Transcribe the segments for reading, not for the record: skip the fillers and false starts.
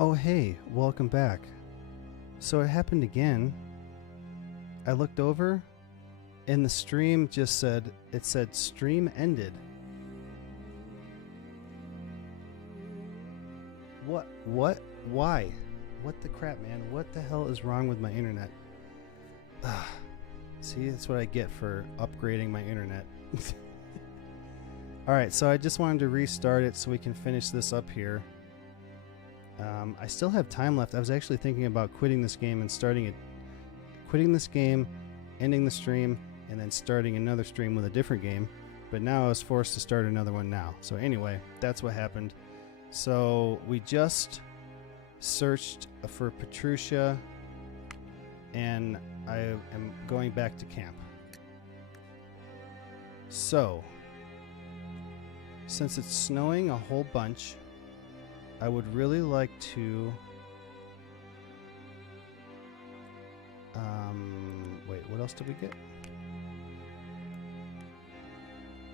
Oh hey, welcome back. So it happened again. I looked over and the stream just said, it said stream ended. What? Why? What the crap, man? What the hell is wrong with my internet? See, that's what I get for upgrading my internet. Alright, so I just wanted to restart it so we can finish this up here. I still have time left. I was actually thinking about quitting this game and starting it. Quitting this game, ending the stream, and then starting another stream with a different game. But now I was forced to start another one now. So anyway, that's what happened. So we just searched for Petrucia, and I am going back to camp. So, since it's snowing a whole bunch, I would really like to wait, what else did we get?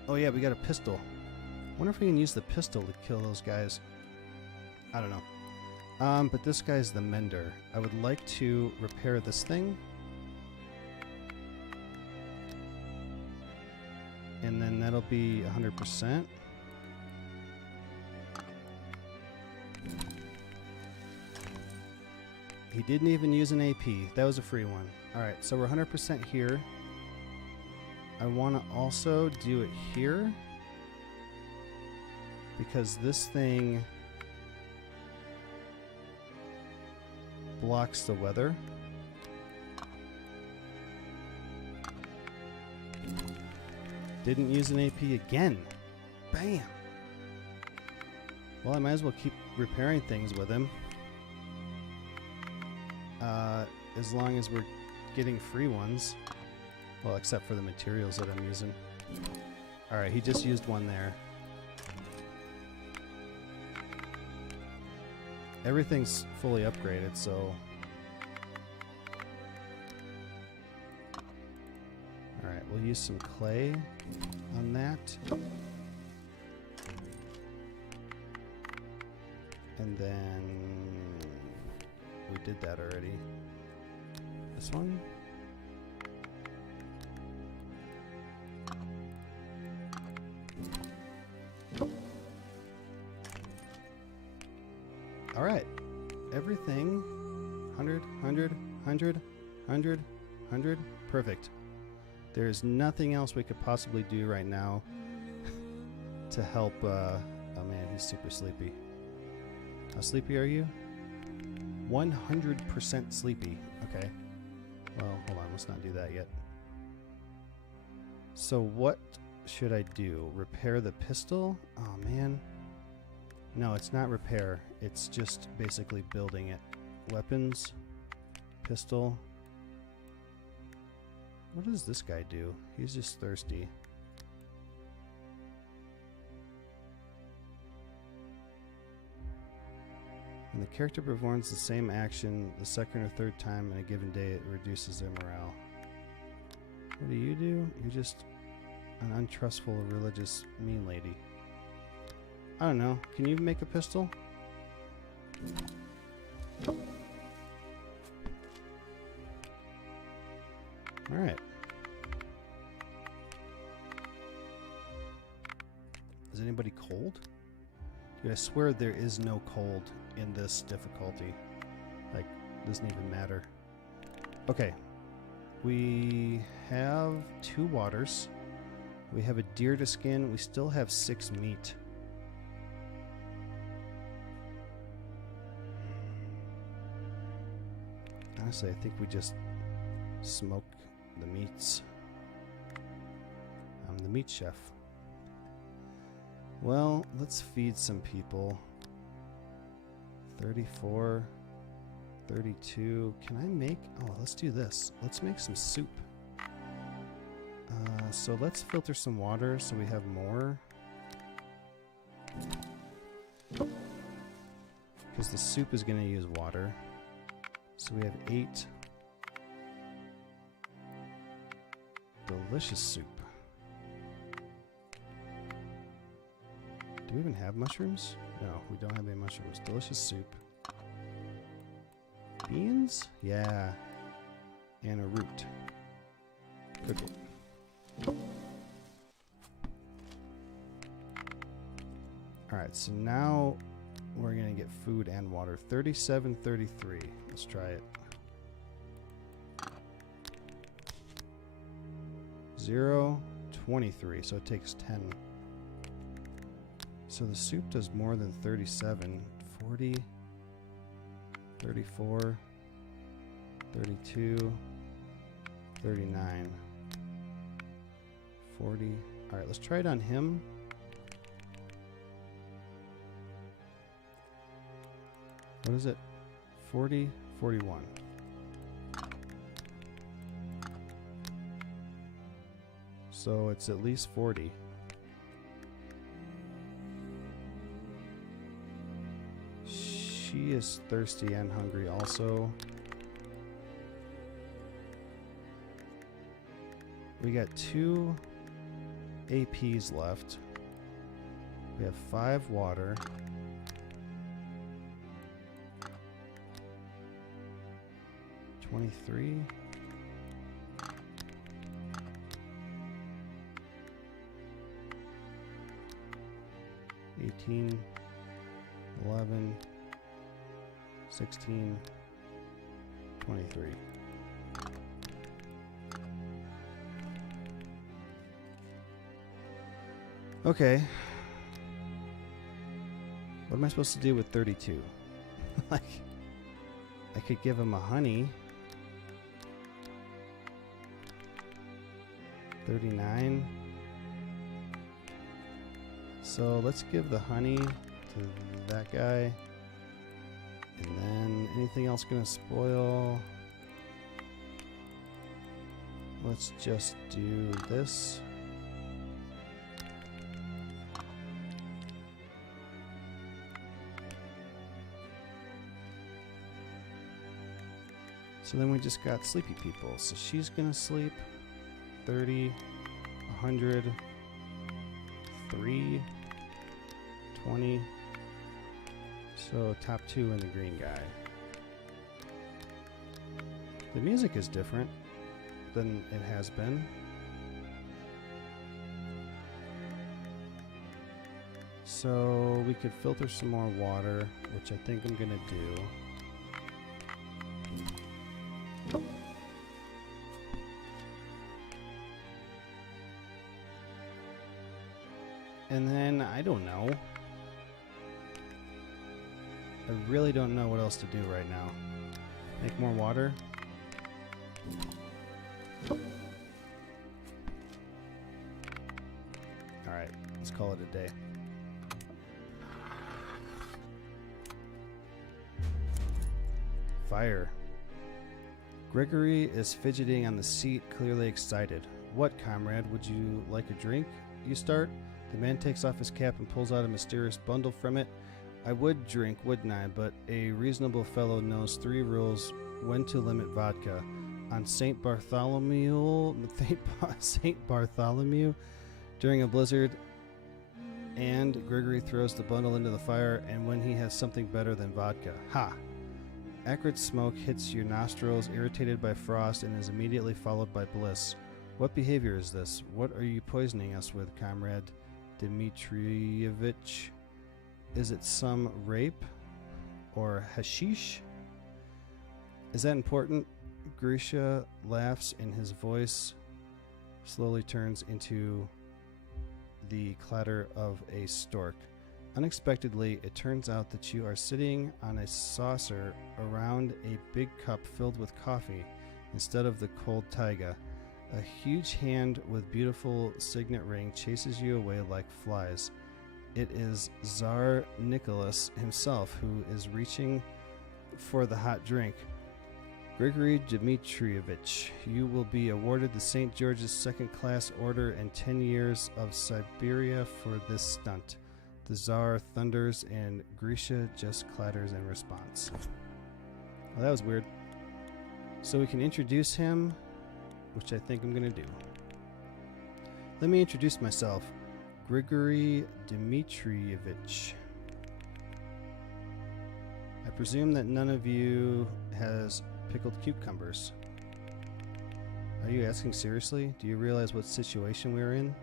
Oh yeah, we got a pistol. I wonder if we can use the pistol to kill those guys. I don't know. But this guy's the mender. I would like to repair this thing. And then that'll be 100%. He didn't even use an AP. That was a free one. Alright, so we're 100% here. I want to also do it here, because this thing blocks the weather. Didn't use an AP again. Bam! Well, I might as well keep repairing things with him. As long as we're getting free ones. Well, except for the materials that I'm using. Alright, he just used one there. Everything's fully upgraded, so... Alright, we'll use some clay on that. And then... we did that already. This one? Alright. Everything. 100, 100, 100, 100, 100. Perfect. There's nothing else we could possibly do right now to help. Oh man, he's super sleepy. How sleepy are you? 100% sleepy. Okay. Well, hold on. Let's not do that yet. So what should I do? Repair the pistol? Oh man. No, it's not repair. It's just basically building it. Weapons. Pistol. What does this guy do? He's just thirsty. When the character performs the same action the second or third time in a given day, it reduces their morale. What do? You're just an untrustful, religious, mean lady. I don't know. Can you make a pistol? Alright. Is anybody cold? Dude, I swear there is no cold in this difficulty. Like, doesn't even matter. Okay. We have 2 waters. We have a deer to skin. We still have 6 meat. Honestly, I think we just smoke the meats. I'm the meat chef. Well, let's feed some people. 34, 32. Can I make... oh, let's do this. Let's make some soup. So let's filter some water so we have more. Because the soup is going to use water. So we have 8. Delicious soup. Do we even have mushrooms? No, we don't have any mushrooms. Delicious soup. beans? Yeah. And a root. Cook it. Alright, so now we're going to get food and water. 37.33. Let's try it. 0.23, so it takes 10. So the soup does more than 37. 40, 34, 32, 39, 40. Alright, let's try it on him. What is it? 40, 41. So it's at least 40. She is thirsty and hungry also. We got 2 APs left. We have 5 water. $23. 18, 11, 16, 23. Okay. What am I supposed to do with 32? Like, I could give him a honey. 39. So let's give the honey to that guy. And then anything else gonna spoil? Let's just do this. So then we just got sleepy people. So she's gonna sleep. 30, 100, 3, 20. So top 2 and the green guy. The music is different than it has been. So we could filter some more water, which I think I'm gonna do. And then, I don't know. I really don't know what else to do right now. Make more water. Alright, let's call it a day. Fire. Gregory is fidgeting on the seat, clearly excited. What, comrade? Would you like a drink? You start? The man takes off his cap and pulls out a mysterious bundle from it. I would drink, wouldn't I? But a reasonable fellow knows 3 rules when to limit vodka. On St. Bartholomew, during a blizzard, and Gregory throws the bundle into the fire, and when he has something better than vodka. Ha! Acrid smoke hits your nostrils, irritated by frost, and is immediately followed by bliss. What behavior is this? What are you poisoning us with, comrade Dmitrievich? Is it some rape? Or hashish? Is that important? Grisha laughs and his voice slowly turns into the clatter of a stork. Unexpectedly, it turns out that you are sitting on a saucer around a big cup filled with coffee instead of the cold taiga. A huge hand with beautiful signet ring chases you away like flies. It is Tsar Nicholas himself who is reaching for the hot drink. Grigory Dmitrievich, you will be awarded the St. George's Second-Class Order and 10 years of Siberia for this stunt. The Tsar thunders and Grisha just clatters in response. Well, that was weird. So we can introduce him, which I think I'm going to do. Let me introduce myself. Grigory Dmitrievich. I presume that none of you has Pickled cucumbers. Are you asking seriously? Do you realize what situation we're in?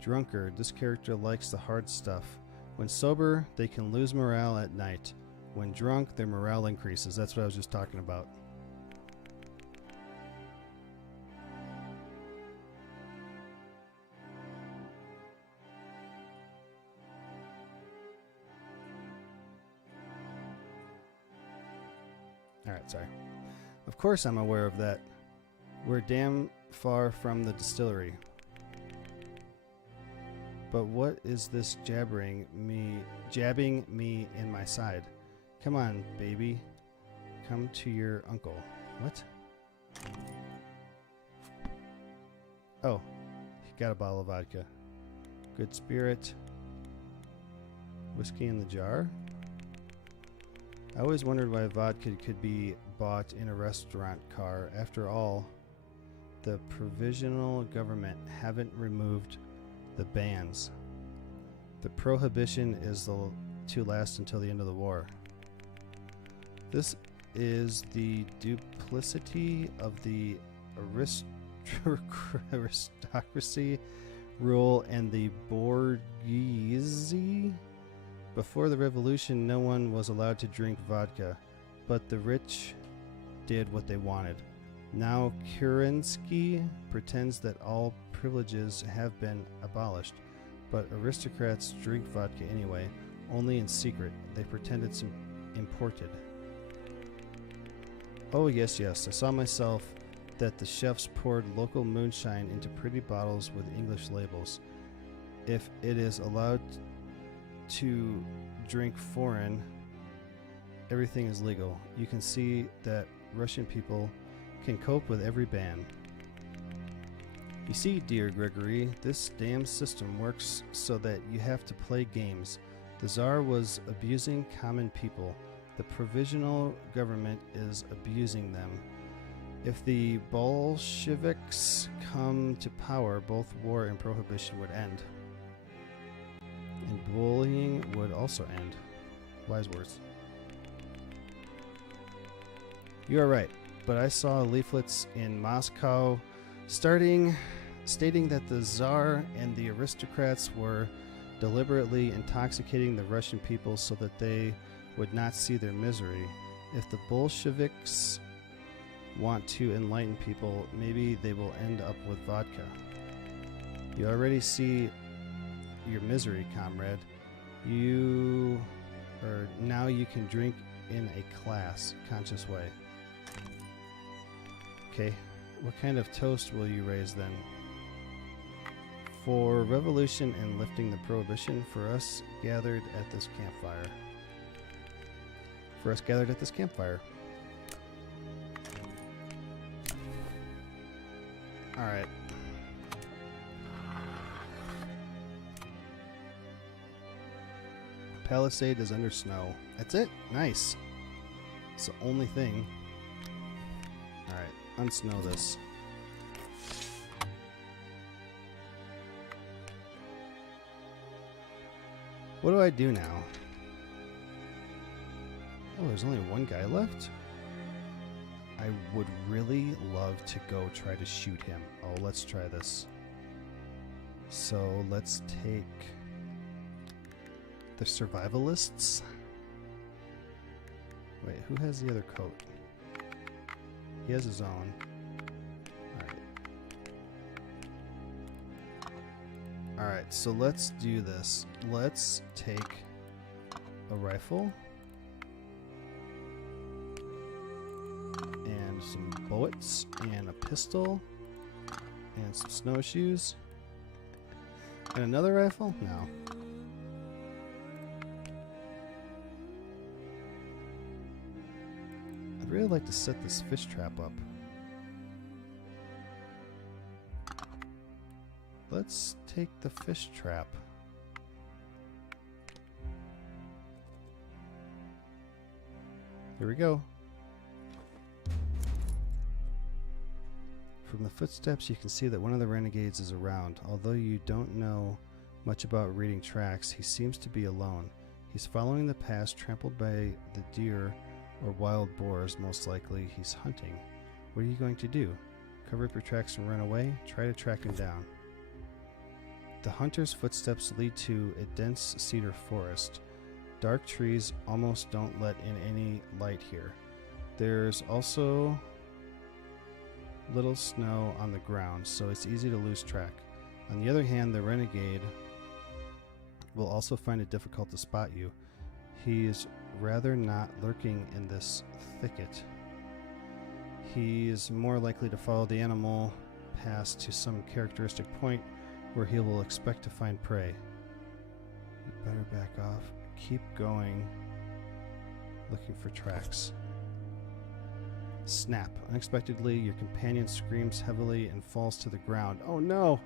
Drunkard. This character likes the hard stuff. When sober, they can lose morale at night. When drunk, their morale increases. That's what I was just talking about. Alright, sorry. Of course I'm aware of that. We're damn far from the distillery. But what is this jabbing me in my side? Come on, baby. Come to your uncle. What? Oh, he got a bottle of vodka. Good spirit. Whiskey in the jar? I always wondered why vodka could be bought in a restaurant car. After all, the provisional government haven't removed the bans. The prohibition is to last until the end of the war. This is the duplicity of the aristocracy rule and the bourgeoisie. Before the revolution, no one was allowed to drink vodka, but the rich did what they wanted. Now Kerensky pretends that all privileges have been abolished, but aristocrats drink vodka anyway, only in secret. They pretend it's imported. Oh yes, I saw myself that the chefs poured local moonshine into pretty bottles with English labels. If it is allowed to drink foreign, everything is legal. You can see that Russian people can cope with every ban. You see, dear Gregory, this damn system works so that you have to play games. The Tsar was abusing common people. The provisional government is abusing them. If the Bolsheviks come to power, both war and prohibition would end. And bullying would also end. Wise words. You are right, but I saw leaflets in Moscow stating that the Tsar and the aristocrats were deliberately intoxicating the Russian people so that they would not see their misery. If the Bolsheviks want to enlighten people, maybe they will end up with vodka. You already see your misery, comrade. Now you can drink in a class, conscious way. Okay, what kind of toast will you raise then? For revolution and lifting the prohibition, for us gathered at this campfire. For us gathered at this campfire. Alright. Palisade is under snow. That's it? Nice. It's the only thing. Alright, unsnow this. What do I do now? Oh, there's only one guy left? I would really love to go try to shoot him. Oh, let's try this. So let's take the survivalists. Wait, who has the other coat? He has his own. Alright. Alright, so let's do this. Let's take a rifle. And some bullets. And a pistol. And some snowshoes. And another rifle? No. I'd really like to set this fish trap up. Let's take the fish trap. Here we go. From the footsteps, you can see that one of the renegades is around. Although you don't know much about reading tracks, he seems to be alone. He's following the path trampled by the deer Or wild boars, most likely. He's hunting. What are you going to do? Cover up your tracks and run away? Try to track him down. The hunter's footsteps lead to a dense cedar forest. Dark trees almost don't let in any light here. There's also little snow on the ground, so it's easy to lose track. On the other hand, the renegade will also find it difficult to spot you. He's rather not lurking in this thicket. He's more likely to follow the animal past to some characteristic point where he will expect to find prey. You better back off. Keep going, looking for tracks. Snap. Unexpectedly, your companion screams heavily and falls to the ground. Oh no!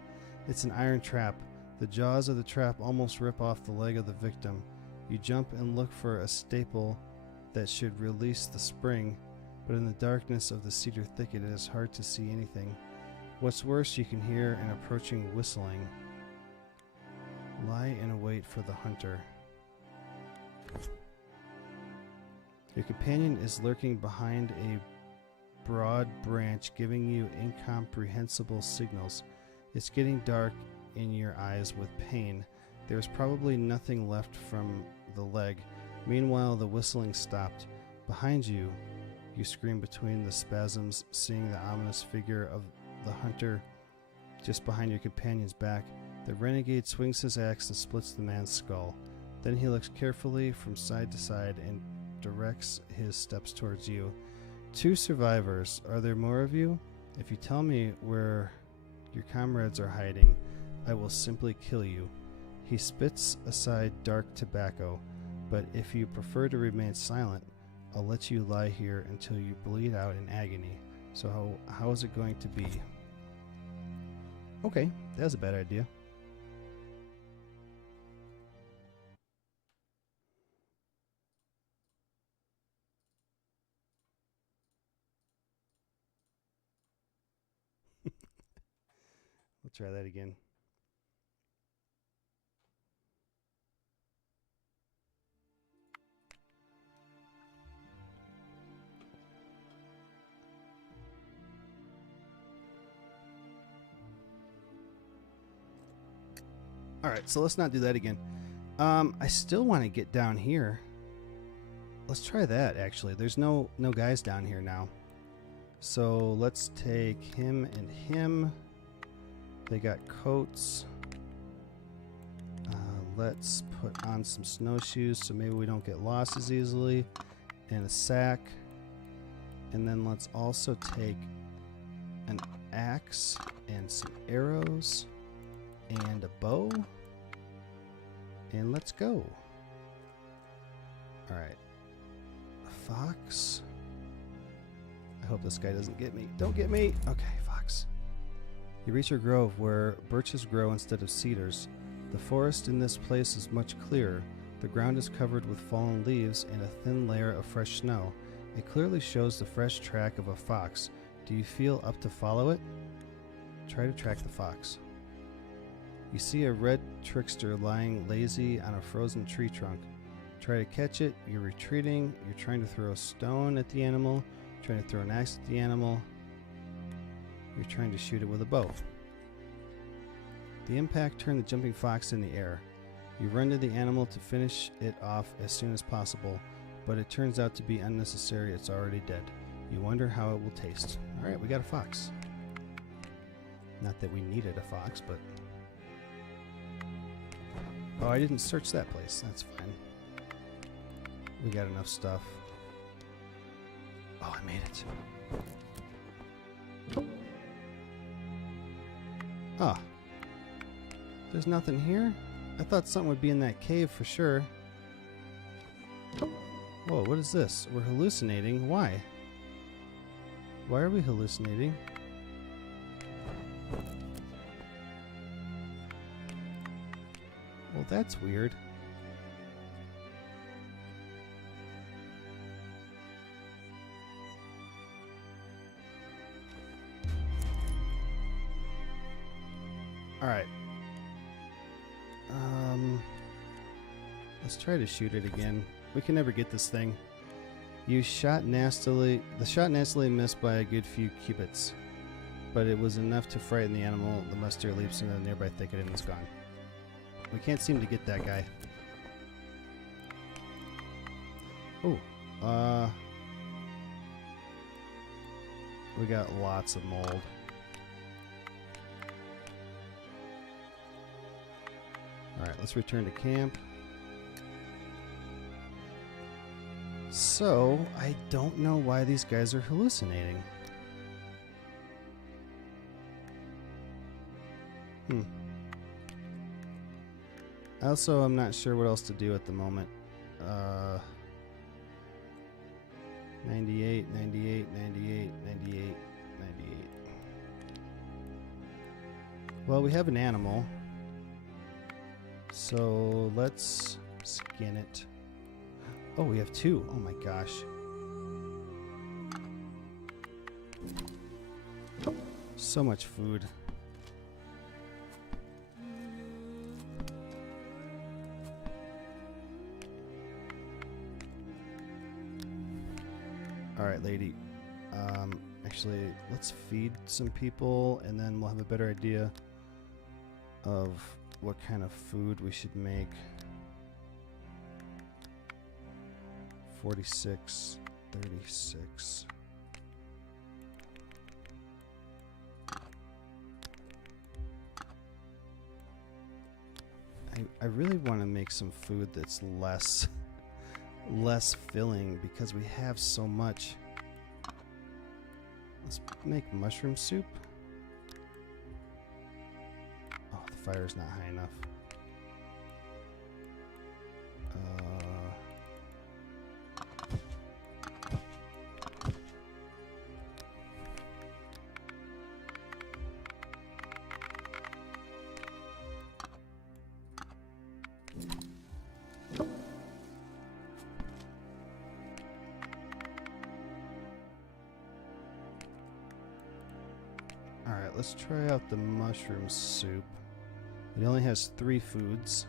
It's an iron trap. The jaws of the trap almost rip off the leg of the victim. You jump and look for a staple that should release the spring, but in the darkness of the cedar thicket it is hard to see anything. What's worse, you can hear an approaching whistling. Lie in wait for the hunter. Your companion is lurking behind a broad branch, giving you incomprehensible signals. It's getting dark in your eyes with pain. There's probably nothing left from the leg. Meanwhile, the whistling stopped. Behind you, you scream between the spasms, seeing the ominous figure of the hunter just behind your companion's back. The renegade swings his axe and splits the man's skull. Then he looks carefully from side to side and directs his steps towards you. 2 survivors. Are there more of you? If you tell me where your comrades are hiding, I will simply kill you. He spits aside dark tobacco, but if you prefer to remain silent, I'll let you lie here until you bleed out in agony. So how is it going to be? Okay, that was a bad idea. Let's try that again. Alright, so let's not do that again. I still want to get down here. Let's try that, actually. There's no guys down here now. So let's take him and him. They got coats. Let's put on some snowshoes so maybe we don't get lost as easily. And a sack. And then let's also take an axe and some arrows and a bow. And let's go. Alright. Fox. I hope this guy doesn't get me. Don't get me! Okay, fox. You reach a grove where birches grow instead of cedars. The forest in this place is much clearer. The ground is covered with fallen leaves and a thin layer of fresh snow. It clearly shows the fresh track of a fox. Do you feel up to follow it? Try to track the fox. You see a red trickster lying lazy on a frozen tree trunk. Try to catch it. You're retreating. You're trying to throw a stone at the animal. You're trying to throw an axe at the animal. You're trying to shoot it with a bow. The impact turned the jumping fox in the air. You run to the animal to finish it off as soon as possible, but it turns out to be unnecessary. It's already dead. You wonder how it will taste. Alright, we got a fox. Not that we needed a fox, but... Oh, I didn't search that place. That's fine. We got enough stuff. Oh, I made it. Ah. There's nothing here? I thought something would be in that cave for sure. Whoa, what is this? We're hallucinating. Why? Why are we hallucinating? Well, that's weird. Alright. Let's try to shoot it again. We can never get this thing. You shot nastily. The shot nastily missed by a good few cubits, but it was enough to frighten the animal. The muster leaps into a nearby thicket and is gone. We can't seem to get that guy. Oh, we got lots of mold. Alright, let's return to camp. So, I don't know why these guys are hallucinating. Also, I'm not sure what else to do at the moment. 98, 98, 98, 98, 98. Well, we have an animal. So let's skin it. Oh, we have 2. Oh my gosh. So much food. Alright, lady. Actually, let's feed some people and then we'll have a better idea of what kind of food we should make. 46, 36. I really want to make some food that's less filling because we have so much. Let's make mushroom soup. Oh, the fire's not high enough. Alright, let's try out the mushroom soup. It only has 3 foods.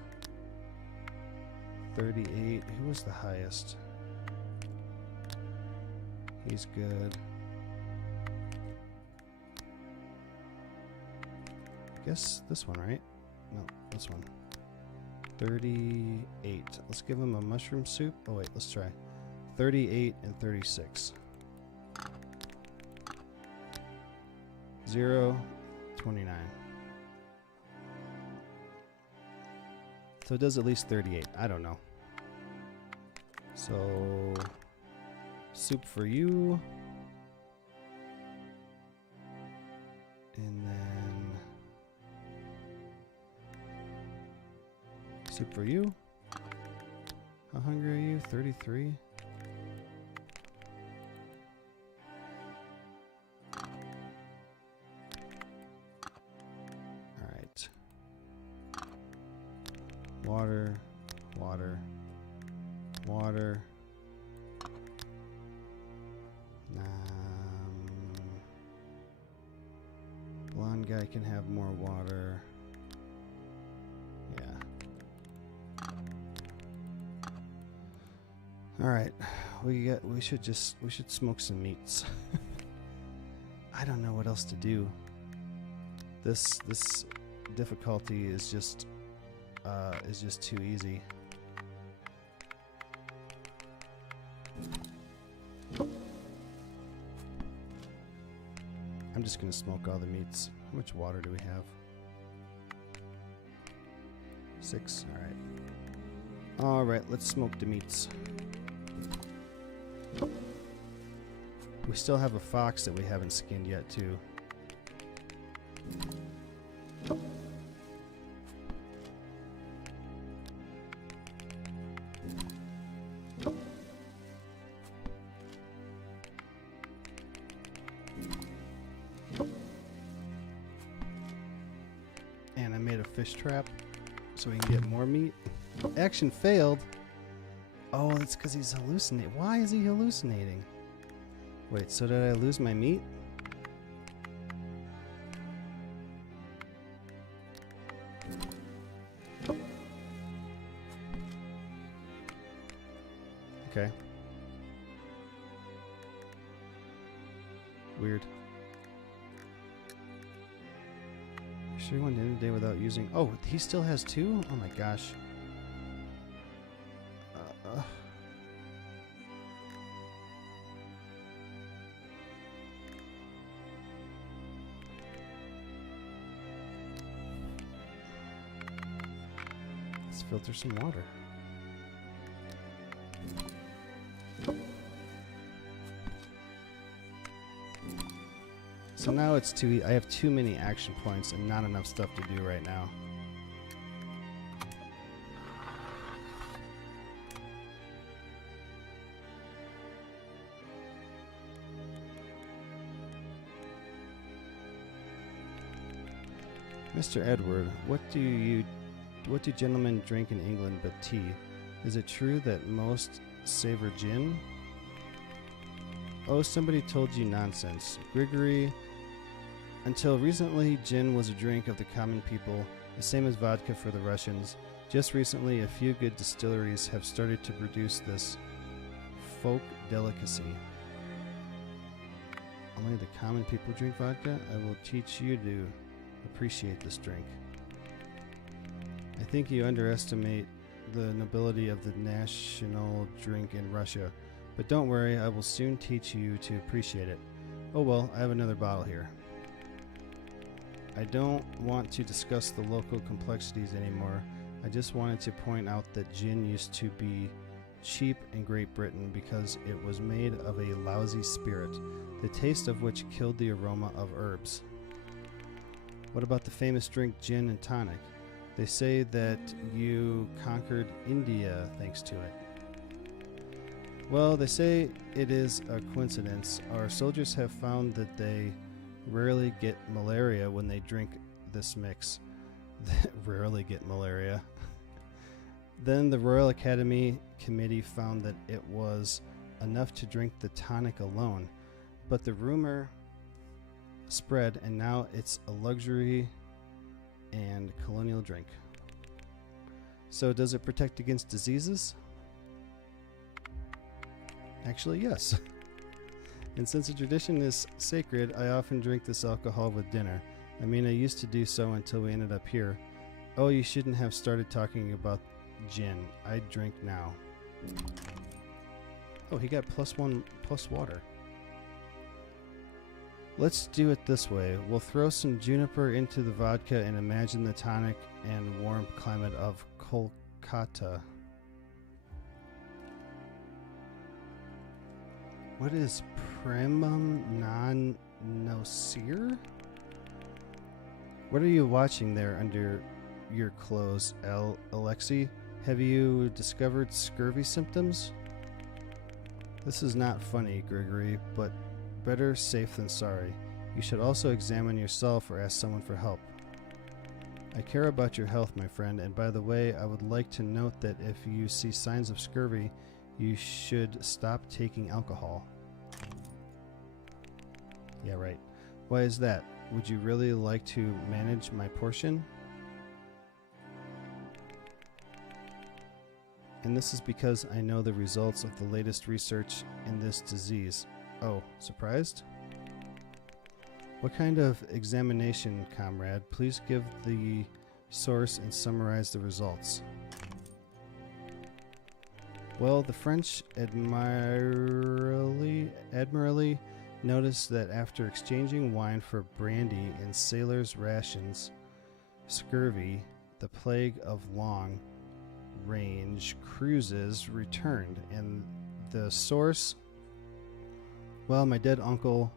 38. Who was the highest? He's good. I guess this one, right? No, this one. 38. Let's give him a mushroom soup. Oh wait, let's try. 38 and 36. 0, 29. So it does at least 38. I don't know. So, soup for you. And then soup for you. How hungry are you? 33. Water, water, water. Blonde guy can have more water. Yeah. All right, we should smoke some meats. I don't know what else to do. This difficulty is just too easy. I'm just gonna smoke all the meats. How much water do we have? 6. All right, let's smoke the meats. We still have a fox that we haven't skinned yet too. And I made a fish trap so we can get more meat. Action failed. Oh, that's because he's hallucinating. Why is he hallucinating? Wait, so did I lose my meat? Okay. Weird. Sure he went in a day without using... Oh, he still has 2? Oh my gosh. Let's filter some water. So now it's I have too many action points and not enough stuff to do right now. Mr. Edward, what do gentlemen drink in England but tea? Is it true that most savor gin? Oh, somebody told you nonsense. Grigory, until recently, gin was a drink of the common people, the same as vodka for the Russians. Just recently, a few good distilleries have started to produce this folk delicacy. Only the common people drink vodka? I will teach you to appreciate this drink. I think you underestimate the nobility of the national drink in Russia, but don't worry, I will soon teach you to appreciate it. Oh well, I have another bottle here. I don't want to discuss the local complexities anymore. I just wanted to point out that gin used to be cheap in Great Britain because it was made of a lousy spirit, the taste of which killed the aroma of herbs. What about the famous drink gin and tonic? They say that you conquered India thanks to it. Well, they say it is a coincidence. Our soldiers have found that they rarely get malaria when they drink this mix. Rarely get malaria. Then the Royal Academy Committee found that it was enough to drink the tonic alone. But the rumor spread, and now it's a luxury and colonial drink. So does it protect against diseases? Actually, yes. And since the tradition is sacred, I often drink this alcohol with dinner. I mean, I used to do so until we ended up here. Oh, you shouldn't have started talking about gin. I drink now. Oh, he got +1 plus water. Let's do it this way. We'll throw some juniper into the vodka and imagine the tonic and warm climate of Kolkata. What is primum non nocere? What are you watching there under your clothes, Alexei? Have you discovered scurvy symptoms? This is not funny, Grigory, but better safe than sorry. You should also examine yourself or ask someone for help. I care about your health, my friend, and by the way, I would like to note that if you see signs of scurvy, you should stop taking alcohol. Yeah, right. Why is that? Would you really like to manage my portion? And this is because I know the results of the latest research in this disease. Oh, surprised? What kind of examination, comrade? Please give the source and summarize the results. Well, the French admirably noticed that after exchanging wine for brandy in sailors' rations, scurvy, the plague of long-range cruises, returned. And the source? Well, my dead uncle,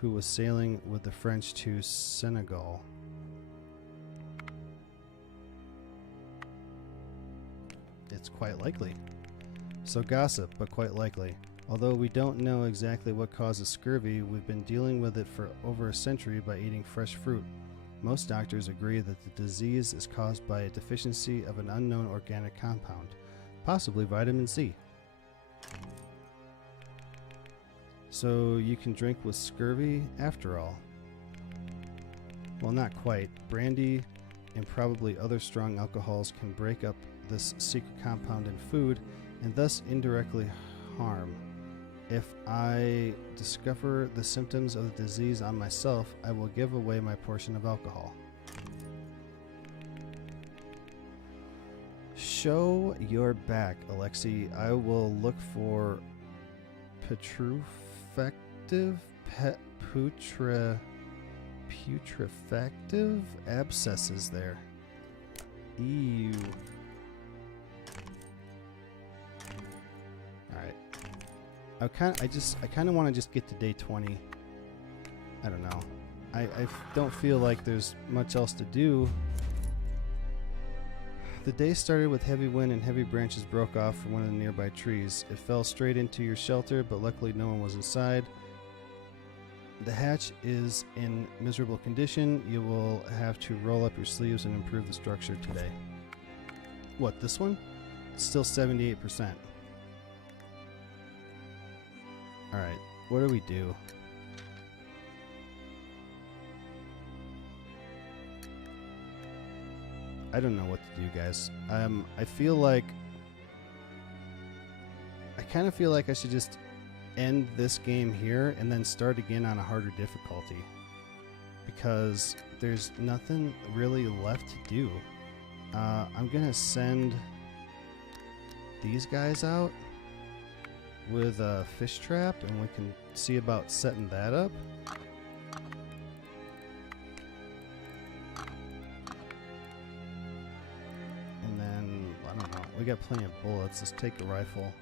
who was sailing with the French to Senegal. It's quite likely. So gossip, but quite likely. Although we don't know exactly what causes scurvy, we've been dealing with it for over a century by eating fresh fruit. Most doctors agree that the disease is caused by a deficiency of an unknown organic compound, possibly vitamin C. So you can drink with scurvy after all. Well, not quite. Brandy and probably other strong alcohols can break up this secret compound in food and thus indirectly harm. If I discover the symptoms of the disease on myself, I will give away my portion of alcohol. Show your back, Alexei. I will look for putrefactive abscesses there. Ew. Alright. I kind of want to just get to day 20. I don't know. I don't feel like there's much else to do. The day started with heavy wind and heavy branches broke off from one of the nearby trees. It fell straight into your shelter, but luckily no one was inside. The hatch is in miserable condition. You will have to roll up your sleeves and improve the structure today. What, this one? It's still 78%. Alright, what do we do? I don't know what to do, guys. I feel like... I kind of feel like I should just end this game here and then start again on a harder difficulty. Because there's nothing really left to do. I'm gonna send these guys out with a fish trap and we can see about setting that up. We got plenty of bullets. Let's take a rifle.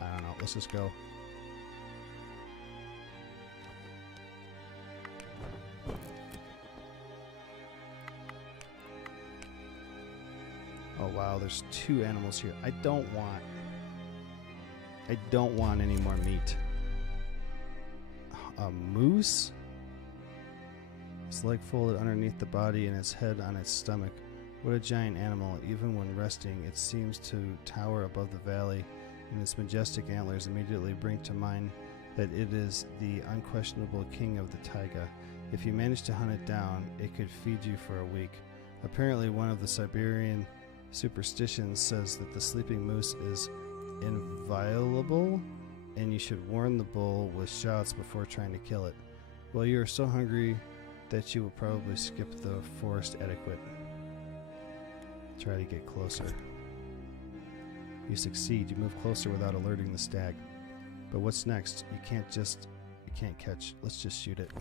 I don't know. Let's just go. Oh wow, there's 2 animals here. I don't want any more meat. A moose? Its leg folded underneath the body and its head on its stomach. What a giant animal. Even when resting, it seems to tower above the valley, and its majestic antlers immediately bring to mind that it is the unquestionable king of the taiga. If you manage to hunt it down, it could feed you for a week. Apparently, one of the Siberian superstitions says that the sleeping moose is inviolable, and you should warn the bull with shots before trying to kill it. Well, you are so hungry that you will probably skip the forest etiquette. Try to get closer. You succeed. You move closer without alerting the stag. But what's next? You can't catch. Let's just shoot it.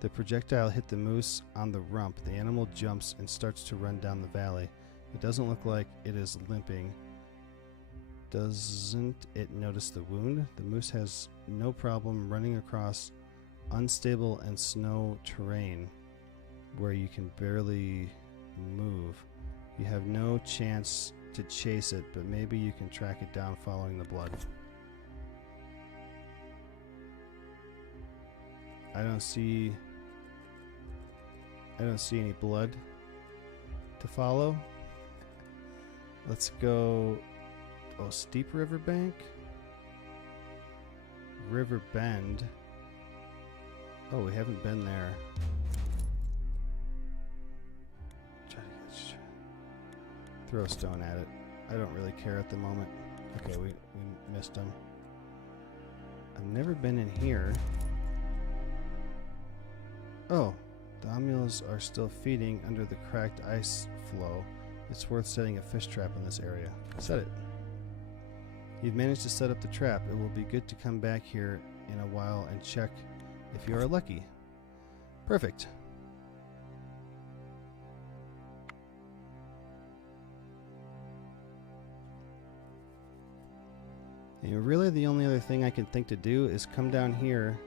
The projectile hit the moose on the rump. The animal jumps and starts to run down the valley. It doesn't look like it is limping. Doesn't it notice the wound? The moose has no problem running across unstable and snow terrain where you can barely move. You have no chance to chase it, but maybe you can track it down following the blood. I don't see any blood to follow. Let's go. Oh, steep riverbank, river bend. Oh, we haven't been there. Throw a stone at it. I don't really care at the moment. Okay, we missed him. I've never been in here. Oh, the omules are still feeding under the cracked ice floe. It's worth setting a fish trap in this area. Set it. You've managed to set up the trap. It will be good to come back here in a while and check if you are lucky. Perfect. And really the only other thing I can think to do is come down here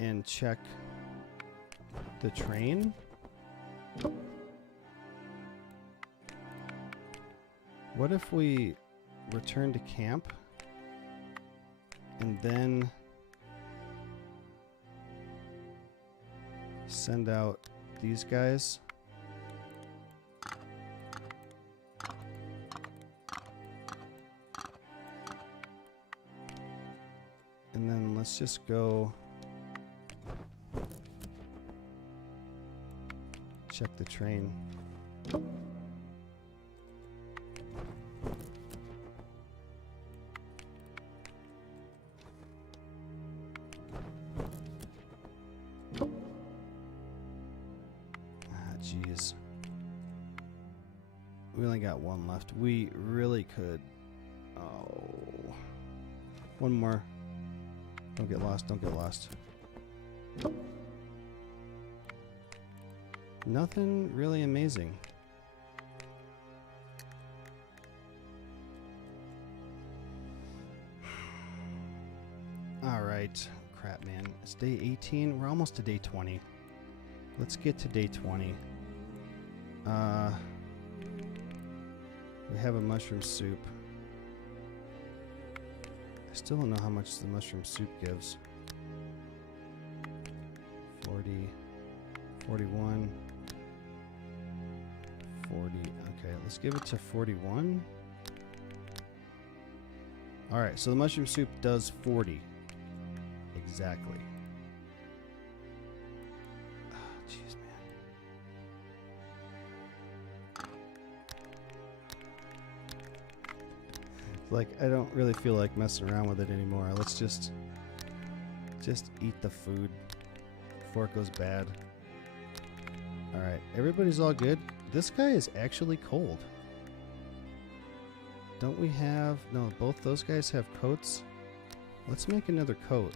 and check the train. What if we return to camp and then send out these guys? And then let's just go check the train. We only got one left. We really could. Oh. One more. Don't get lost. Don't get lost. Nothing really amazing. Alright. Crap, man. It's day 18. We're almost to day 20. Let's get to day 20. We have a mushroom soup. I still don't know how much the mushroom soup gives. 40, 41, 40. Okay, let's give it to 41. Alright, so the mushroom soup does 40. Exactly. Oh, jeez, man. Like, I don't really feel like messing around with it anymore. Let's just eat the food before it goes bad. Alright, everybody's all good. This guy is actually cold. Don't we have... No, both those guys have coats. Let's make another coat,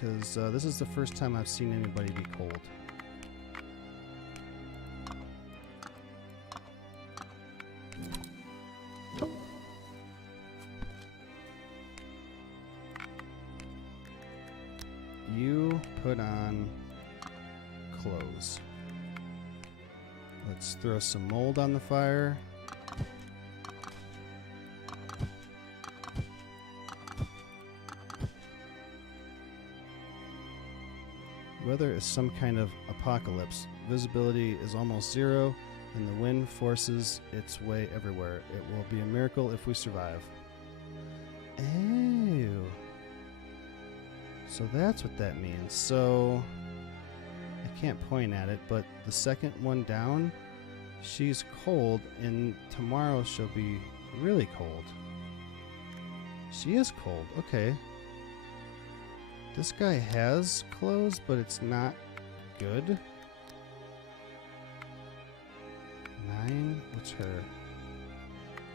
because this is the first time I've seen anybody be cold. You put on clothes. Let's throw some mold on the fire. Weather is some kind of apocalypse. Visibility is almost zero, and the wind forces its way everywhere. It will be a miracle if we survive. Oh. So that's what that means. So I can't point at it, but the second one down, she's cold, and tomorrow she'll be really cold. She is cold. Okay. This guy has clothes, but it's not good. 9. What's her?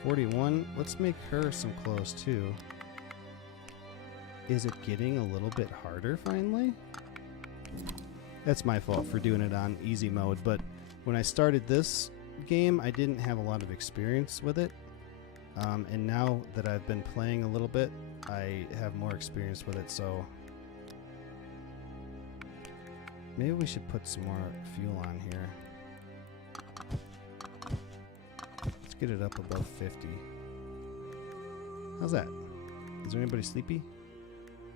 41. Let's make her some clothes too. Is it getting a little bit harder finally? That's my fault for doing it on easy mode, but when I started this game, I didn't have a lot of experience with it. And now that I've been playing a little bit, I have more experience with it, so maybe we should put some more fuel on here. Let's get it up above 50. How's that? Is there anybody sleepy?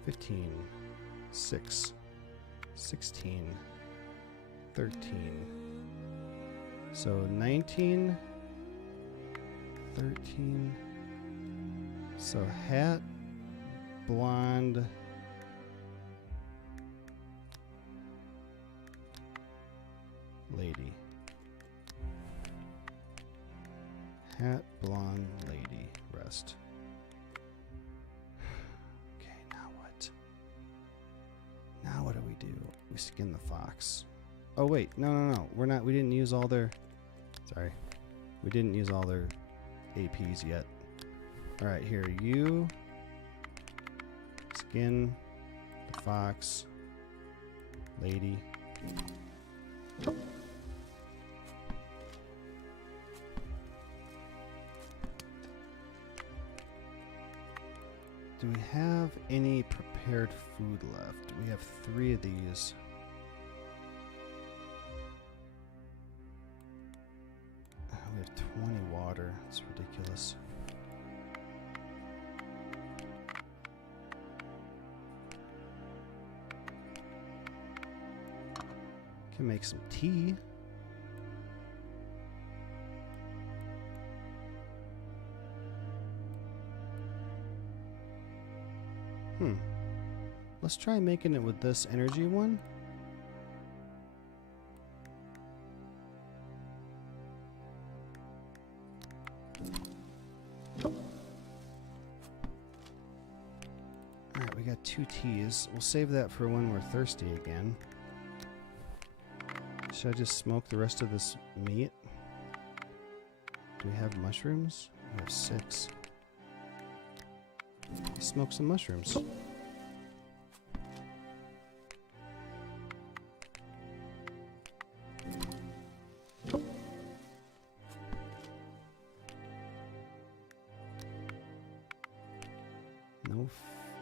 15, 6, 16, 13. So 19, 13. So hat, blonde, lady. Hat, blonde, lady, rest. Okay, now what? Now what do? We skin the fox. Oh wait, no. We didn't use all their... Sorry. We didn't use all their APs yet. Alright, here, you skin the fox, lady. Do we have any prepared food left? We have 3 of these. We have 20 water. It's ridiculous. Can make some tea. Let's try making it with this energy one. Alright, we got 2 teas. We'll save that for when we're thirsty again. Should I just smoke the rest of this meat? Do we have mushrooms? We have 6. Let's smoke some mushrooms.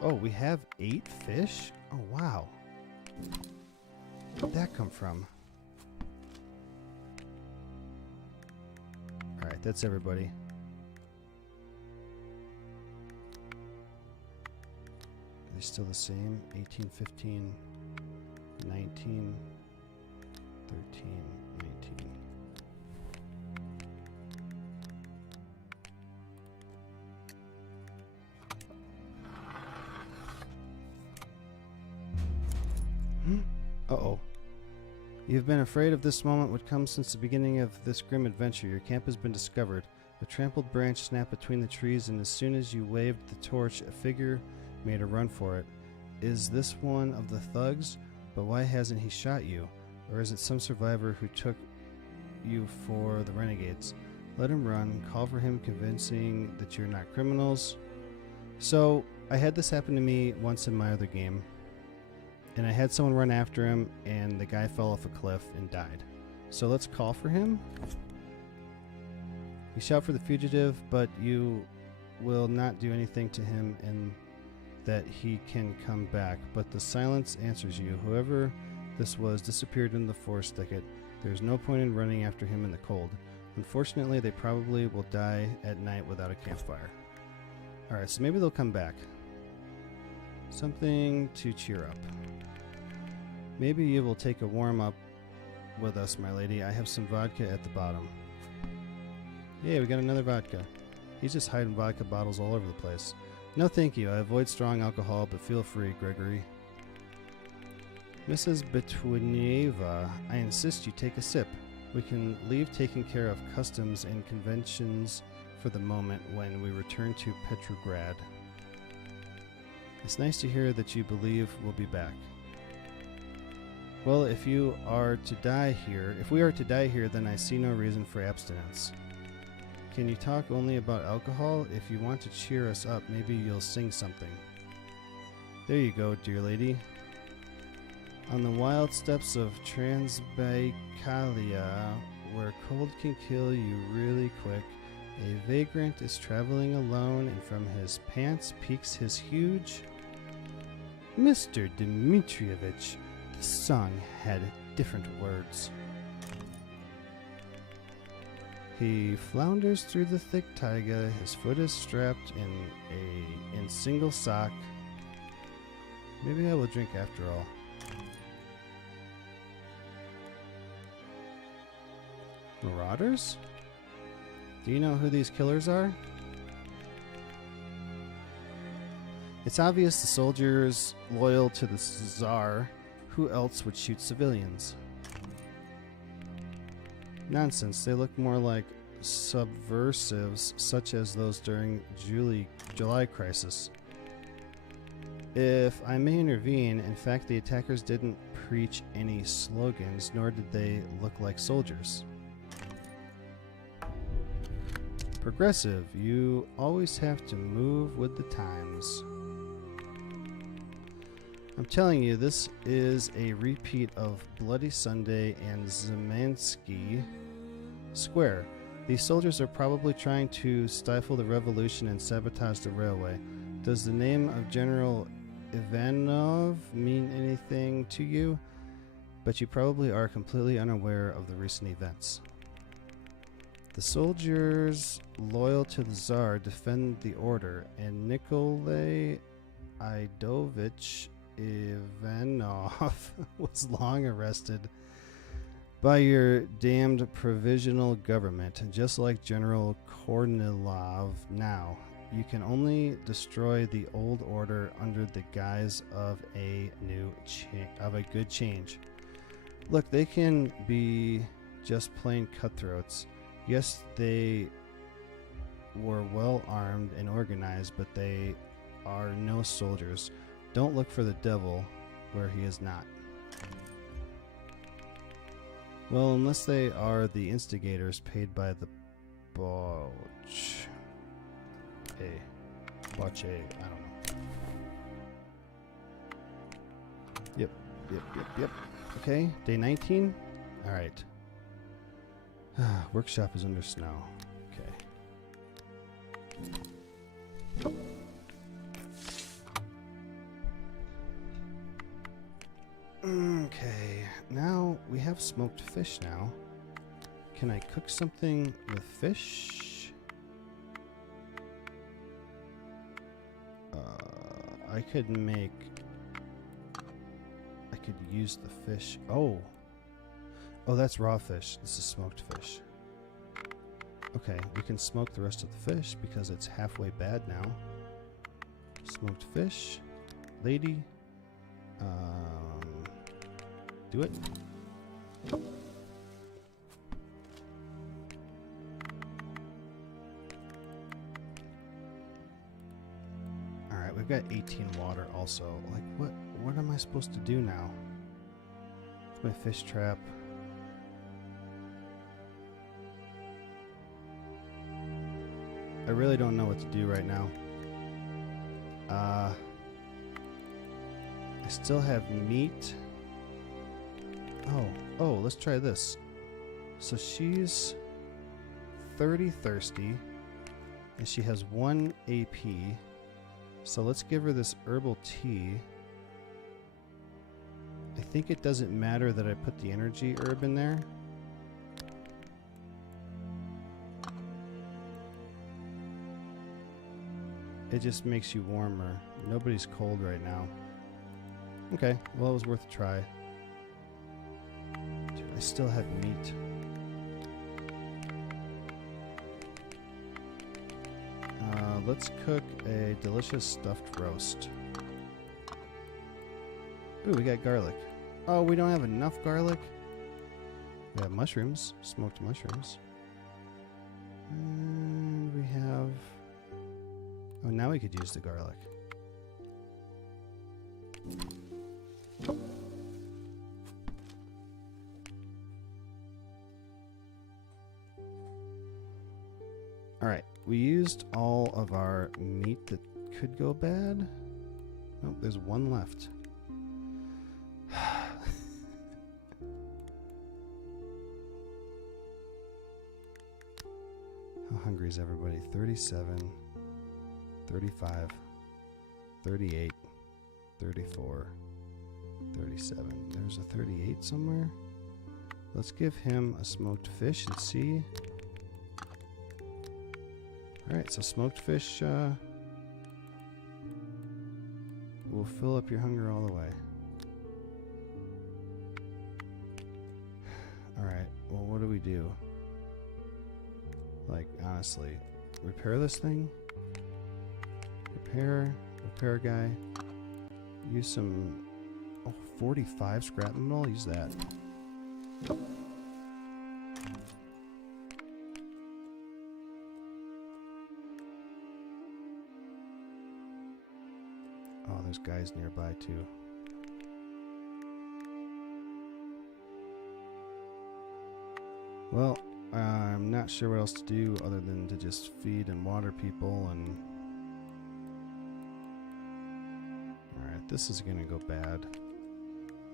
Oh, we have 8 fish? Oh, wow. Where'd that come from? Alright, that's everybody. Are they still the same? 18, 15, 19, 13, 19. Uh-oh. You've been afraid of this moment would come since the beginning of this grim adventure. Your camp has been discovered. A trampled branch snapped between the trees, and as soon as you waved the torch, a figure made a run for it. Is this one of the thugs? But why hasn't he shot you? Or is it some survivor who took you for the renegades? Let him run. Call for him, convincing that you're not criminals. So, I had this happen to me once in my other game. And I had someone run after him, and the guy fell off a cliff and died. So let's call for him. You shout for the fugitive, but you will not do anything to him and that he can come back. But the silence answers you. Whoever this was disappeared in the forest thicket. There's no point in running after him in the cold. Unfortunately, they probably will die at night without a campfire. Alright, so maybe they'll come back. Something to cheer up. Maybe you will take a warm-up with us, my lady. I have some vodka at the bottom. Yeah, we got another vodka. He's just hiding vodka bottles all over the place. No thank you. I avoid strong alcohol, but feel free, Gregory. Mrs. Betwinieva, I insist you take a sip. We can leave taking care of customs and conventions for the moment when we return to Petrograd. It's nice to hear that you believe we'll be back. Well, if we are to die here, then I see no reason for abstinence. Can you talk only about alcohol? If you want to cheer us up, maybe you'll sing something. There you go, dear lady. On the wild steppes of Transbaikalia, where cold can kill you really quick, a vagrant is traveling alone, and from his pants peeks his huge... Mr. Dmitrievich, the song had different words. He flounders through the thick taiga. His foot is strapped in single sock. Maybe I will drink after all. Marauders? Do you know who these killers are? It's obvious the soldiers loyal to the Tsar. Who else would shoot civilians? Nonsense. They look more like subversives, such as those during July crisis. If I may intervene, in fact, the attackers didn't preach any slogans, nor did they look like soldiers. Progressive, you always have to move with the times. I'm telling you, this is a repeat of Bloody Sunday and Zemansky Square. These soldiers are probably trying to stifle the revolution and sabotage the railway. Does the name of General Ivanov mean anything to you? But you probably are completely unaware of the recent events. The soldiers loyal to the Tsar defend the order, and Nikolai Idovich Ivanov was long arrested by your damned provisional government, just like General Kornilov now. You can only destroy the old order under the guise of a good change. Look, they can be just plain cutthroats. Yes, they were well armed and organized, but they are no soldiers. Don't look for the devil where he is not. Well, unless they are the instigators paid by the Botch. Botch I don't know. Yep. Okay, day 19. Alright. Workshop is under snow. Okay. Okay, now we have smoked fish now. Can I cook something with fish? I could use the fish. Oh, that's raw fish. This is smoked fish. Okay, we can smoke the rest of the fish because it's halfway bad now. Smoked fish. Lady. Do it. Alright, we've got 18 water also. Like, what am I supposed to do now? It's my fish trap. I really don't know what to do right now. I still have meat. Oh, let's try this. So she's 30 thirsty, and she has 1 AP. So let's give her this herbal tea. I think it doesn't matter that I put the energy herb in there. It just makes you warmer. Nobody's cold right now. Okay, well, it was worth a try. Dude, I still have meat. Let's cook a delicious stuffed roast. Ooh, we got garlic. Oh, we don't have enough garlic? We have mushrooms, smoked mushrooms. And we have... Oh, now we could use the garlic. Alright, we used all of our meat that could go bad. Nope, there's one left. How hungry is everybody? 37, 35, 38, 34, 37. There's a 38 somewhere. Let's give him a smoked fish and see. Alright, so smoked fish will fill up your hunger all the way. Alright, well, what do we do? Like, honestly, repair this thing? Repair guy. Use some... Oh, 45 scrap metal? Use that. Oh, there's guys nearby too. Well, I'm not sure what else to do other than to just feed and water people and... Alright, this is gonna go bad.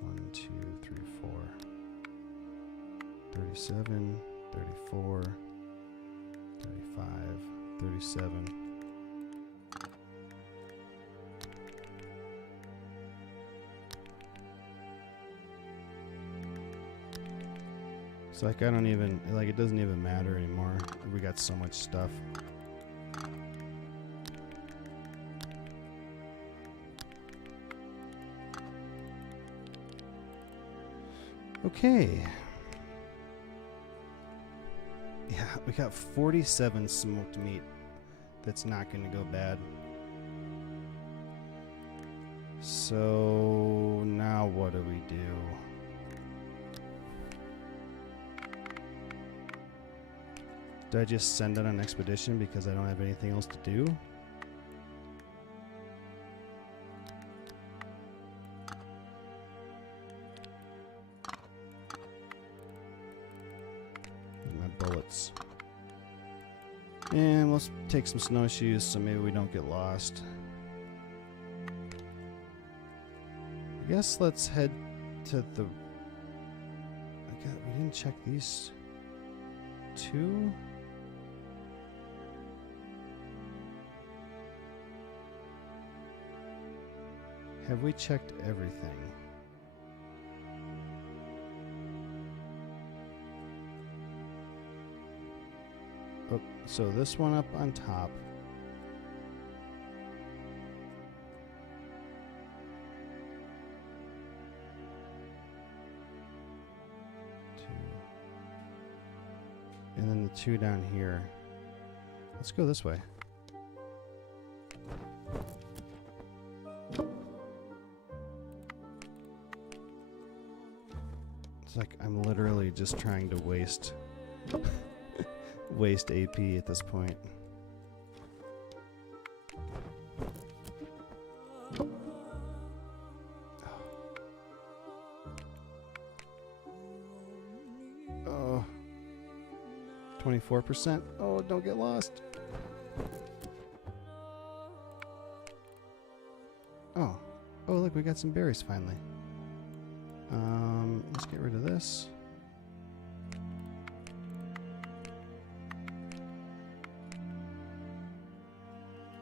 1, 2, 3, 4. 37, 34, 35, 37. It's like I don't even, like it doesn't even matter anymore. We got so much stuff. Okay. Yeah, we got 47 smoked meat. That's not going to go bad. So now what do we do? Do I just send out an expedition because I don't have anything else to do? My bullets. And we'll take some snowshoes so maybe we don't get lost. I guess let's head to the... we didn't check these two. Have we checked everything? Oh, so this one up on top. And then the two down here. Let's go this way. It's like I'm literally just trying to waste waste AP at this point. Oh. 24%. Oh, don't get lost. Oh. Oh, look, we got some berries finally. Let's get rid of this.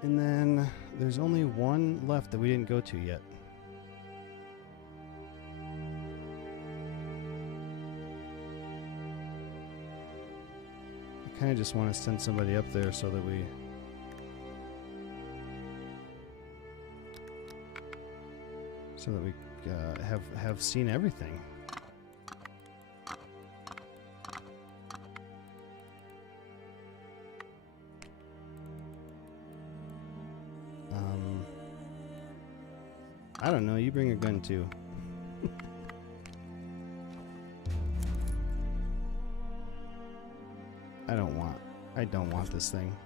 And then there's only one left that we didn't go to yet. I kind of just want to send somebody up there so that we have seen everything. I don't know, you bring a gun too. I don't want this thing.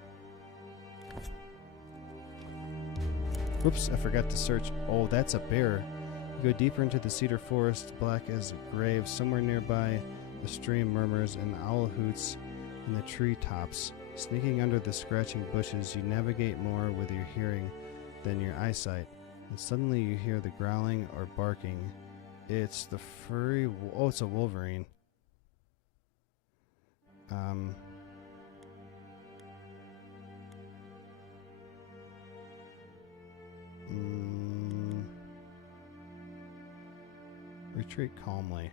Whoops, I forgot to search. Oh, that's a bear. You go deeper into the cedar forest, black as a grave. Somewhere nearby, the stream murmurs and the owl hoots in the tree tops. Sneaking under the scratching bushes, you navigate more with your hearing than your eyesight. And suddenly you hear the growling or barking. It's the furry... Oh, it's a wolverine. Retreat calmly.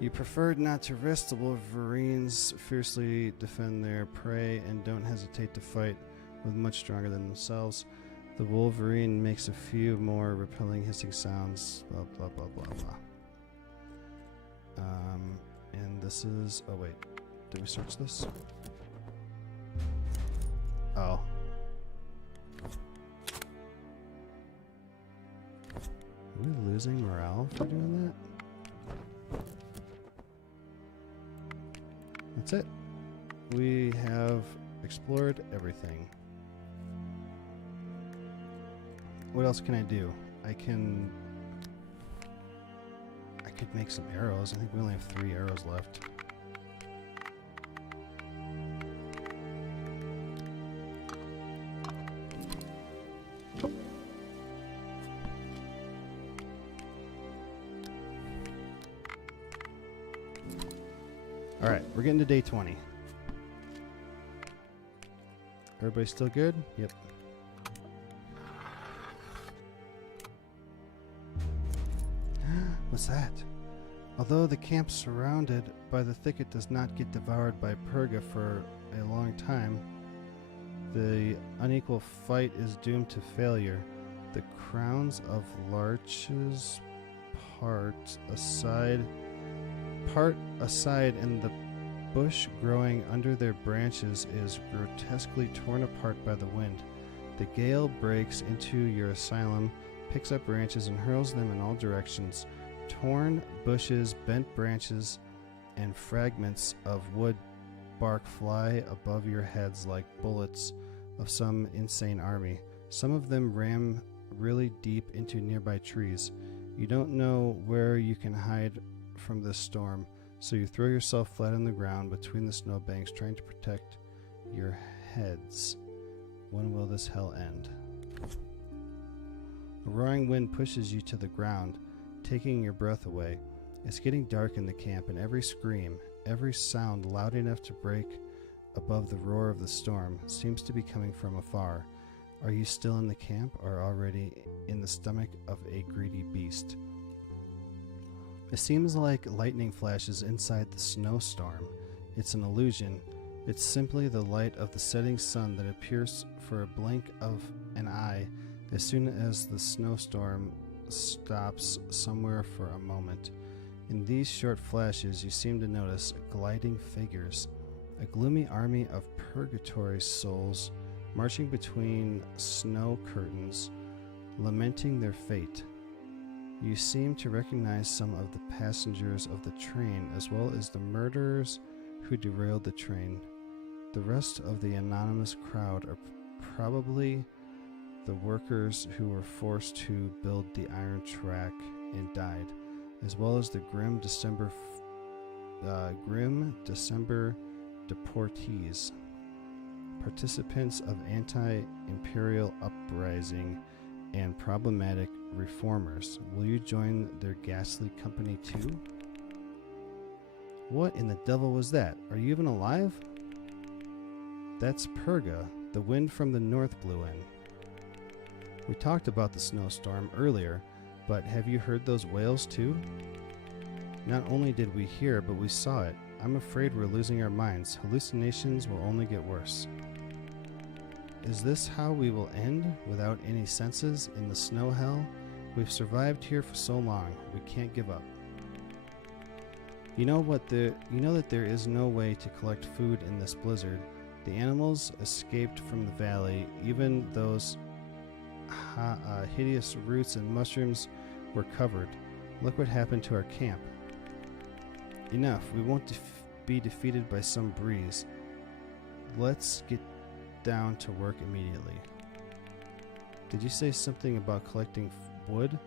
You preferred not to risk. The wolverines fiercely defend their prey and don't hesitate to fight with much stronger than themselves. The wolverine makes a few more repelling hissing sounds. Blah, blah, blah, blah, blah. And this is... Oh, wait. Did we search this? Oh. Are we losing morale for doing that? That's it. We have explored everything. What else can I do? I could make some arrows. I think we only have 3 arrows left. Alright, we're getting to day 20. Everybody still good? Yep. What's that? Although the camp surrounded by the thicket does not get devoured by Purga for a long time, the unequal fight is doomed to failure. The crowns of larches part aside, and the bush growing under their branches is grotesquely torn apart by the wind. The gale breaks into your asylum, picks up branches and hurls them in all directions. Torn bushes, bent branches, and fragments of wood bark fly above your heads like bullets of some insane army. Some of them ram really deep into nearby trees. You don't know where you can hide from this storm. So you throw yourself flat on the ground between the snowbanks, trying to protect your heads. When will this hell end? A roaring wind pushes you to the ground, taking your breath away. It's getting dark in the camp, and every scream, every sound loud enough to break above the roar of the storm, seems to be coming from afar. Are you still in the camp, or already in the stomach of a greedy beast? It seems like lightning flashes inside the snowstorm. It's an illusion. It's simply the light of the setting sun that appears for a blink of an eye as soon as the snowstorm stops somewhere for a moment. In these short flashes, you seem to notice gliding figures, a gloomy army of purgatory souls marching between snow curtains, lamenting their fate. You seem to recognize some of the passengers of the train, as well as the murderers who derailed the train. The rest of the anonymous crowd are probably the workers who were forced to build the iron track and died, as well as the grim December deportees, participants of anti-imperial uprising and problematic reformers. Will you join their ghastly company too? What in the devil was that? Are you even alive? That's Purga. The wind from the north blew in. We talked about the snowstorm earlier, but have you heard those wails too? Not only did we hear, but we saw it. I'm afraid we're losing our minds. Hallucinations will only get worse. Is this how we will end, without any senses, in the snow hell? We've survived here for so long. We can't give up. You know that there is no way to collect food in this blizzard. The animals escaped from the valley. Even those hideous roots and mushrooms were covered. Look what happened to our camp. Enough. We won't be defeated by some breeze. Let's get down to work immediately. Did you say something about collecting wood?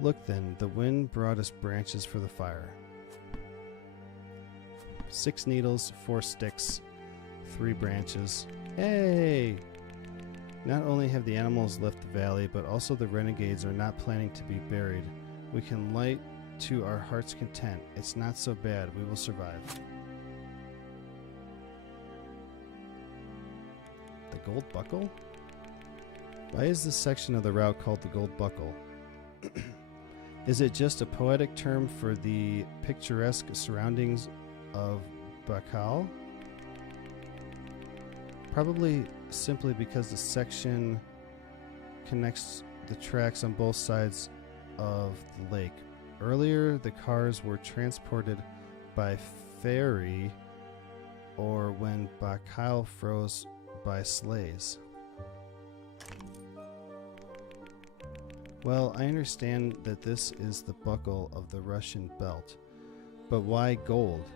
Look then, the wind brought us branches for the fire. 6 needles, 4 sticks, 3 branches. Hey! Not only have the animals left the valley, but also the renegades are not planning to be buried. We can light to our heart's content. It's not so bad. We will survive. The Gold Buckle? Why is this section of the route called the Gold Buckle? Is it just a poetic term for the picturesque surroundings of Bacal? Probably simply because the section connects the tracks on both sides of the lake. Earlier, the cars were transported by ferry, or when Bacal froze, by sleighs. Well, I understand that this is the buckle of the Russian belt, but why gold?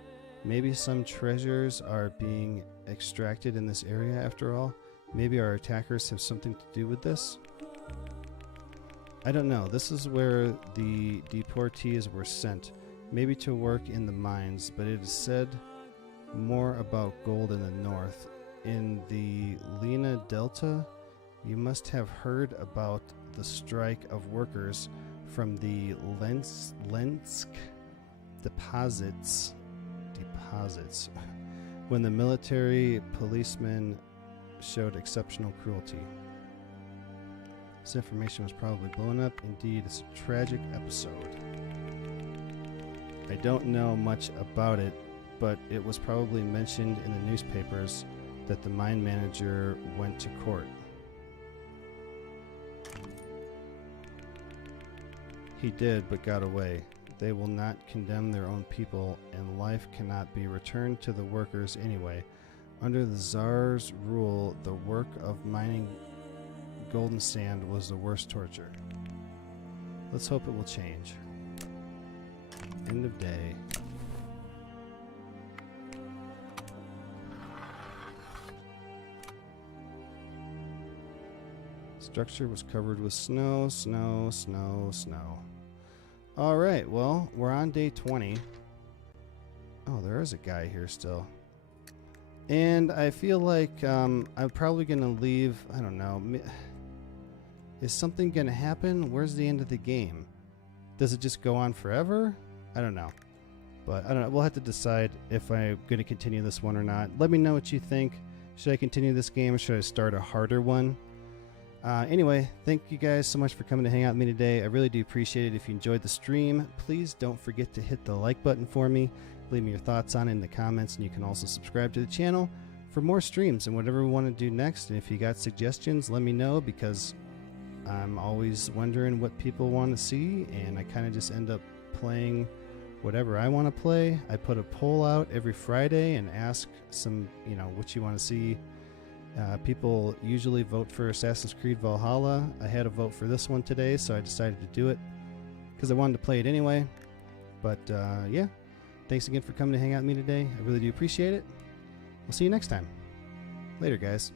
Maybe some treasures are being extracted in this area after all? Maybe our attackers have something to do with this? I don't know. This is where the deportees were sent, maybe to work in the mines, but it is said more about gold in the north. In the Lena Delta, you must have heard about the strike of workers from the Lensk deposits when the military policemen showed exceptional cruelty. This information was probably blown up. Indeed, it's a tragic episode. I don't know much about it, but it was probably mentioned in the newspapers that the mine manager went to court. He did, but got away. They will not condemn their own people, and life cannot be returned to the workers anyway. Under the Tsar's rule, the work of mining golden sand was the worst torture. Let's hope it will change. End of day. Structure was covered with snow, snow, snow, snow. Alright, well, we're on day 20. Oh, there is a guy here still. And I feel like I'm probably going to leave. I don't know. Is something going to happen? Where's the end of the game? Does it just go on forever? I don't know. But I don't know. We'll have to decide if I'm going to continue this one or not. Let me know what you think. Should I continue this game or should I start a harder one? Anyway, thank you guys so much for coming to hang out with me today. I really do appreciate it. If you enjoyed the stream, please don't forget to hit the like button for me. Leave me your thoughts on it in the comments, and you can also subscribe to the channel for more streams and whatever we want to do next. And if you got suggestions, let me know, because I'm always wondering what people want to see, and I kind of just end up playing whatever I want to play. I put a poll out every Friday and ask some, what you want to see. People usually vote for Assassin's Creed Valhalla. I had a vote for this one today, so I decided to do it because I wanted to play it anyway. But yeah, thanks again for coming to hang out with me today. I really do appreciate it. We'll see you next time. Later, guys.